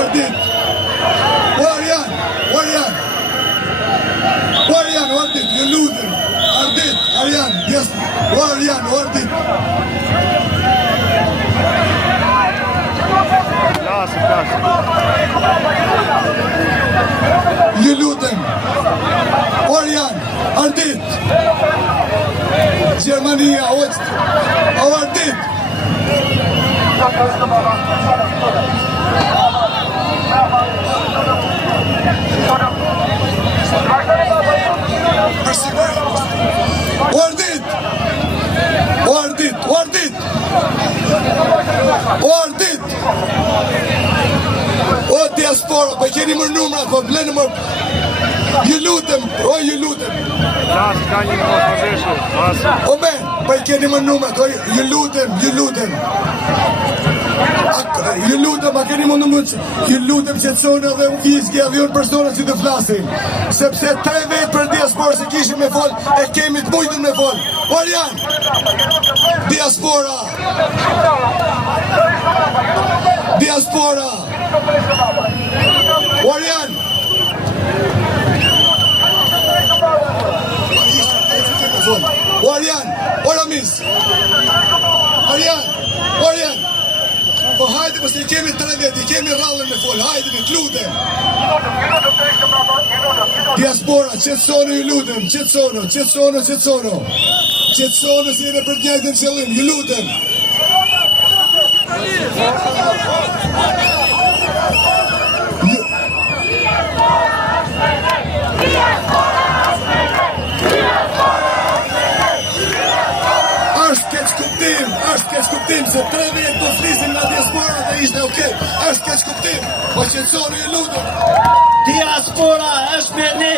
Ordit. Warjan, ordit, ju lutem. Ordit, Arjan, yes. Warjan, ordit. Ju lutem. Warjan, ordit. Gjermania, ordit. Ordit. O diaspora, po keni më numrat, po blenë më. Ju lutem. O men, po keni më numrat, ju lutem. Ju lutem, a keni më numrat, ju lutem që të sonë dhe u fizki avion persona që të flasin. Sepse 3 vetë për diaspora se kishim me fol, e kemi të mujtën me fol. Warjan, diaspora. Warjan. Warjan, ora mis. Warjan. Po hajde, mos i kemi 3 vetë, i kemi rrallën me fol, hajde, të lutem. Diaspora, qetësono, ju lutem, qetësono. Qetësono si jene për njëjtën qëllim, ju lutem. Është keq kuptim se 3 vetë do flisim nga diaspora dhe ishte okej. Është keq kuptim, po qetësoni, ju lutem. Diaspora është me ne.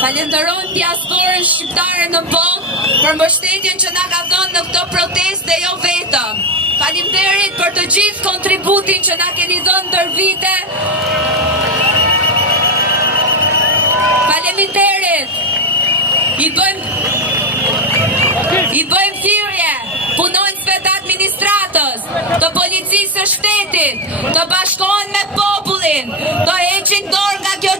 Falenderojmë diasporën shqiptare në botë për mbështetjen që na ka dhënë në këtë protestë jo vetëm. Faleminderit për të gjithë kontributin që na keni dhënë ndër vite. Faleminderit. I bëjmë thirrje punonjësve të administratës, të policisë së shtetit, të bashkohen me popullin, të heqin dorë nga kjo